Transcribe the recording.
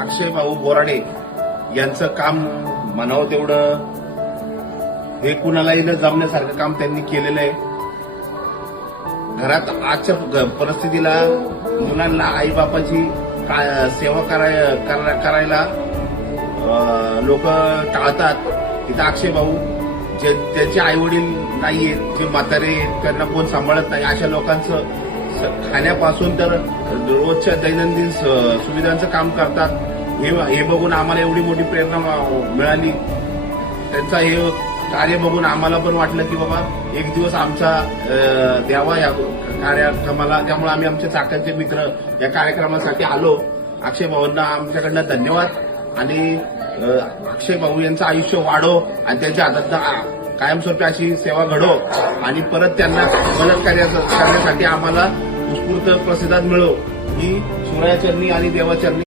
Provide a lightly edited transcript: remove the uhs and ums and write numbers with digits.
अक्षय भाऊ बोराडे यांचं काम म्हणावं तेवढं हे कुणालाही न जमण्यासारखं काम त्यांनी केलेलं आहे. घरात आजच्या परिस्थितीला मुलांना आईबापाची सेवा करायला लोक टाळतात. तिथं अक्षय भाऊ ज्यांचे आई वडील नाहीयेत, जे म्हातारे आहेत, त्यांना कोण सांभाळत नाही, अशा लोकांचं खाण्यापासून तर रोजच्या दैनंदिन सुविधांचं काम करतात. हे बघून आम्हाला एवढी मोठी प्रेरणा मिळाली. त्यांचा हे कार्य बघून आम्हाला पण वाटलं की बाबा एक दिवस आमचा द्यावा या कार्यक्रमाला. त्यामुळे आम्ही आमचे चाकणचे मित्र या कार्यक्रमासाठी आलो. अक्षय भाऊंना आमच्याकडनं धन्यवाद आणि अक्षय भाऊ यांचं आयुष्य वाढो आणि त्यांच्या हातात कायमस्वरूपी अशी सेवा घडो आणि परत त्यांना मदत करण्यासाठी आम्हाला उत्स्फूर्त प्रतिसाद मिळो ही शिवरायाचरणी आणि देवाचरणी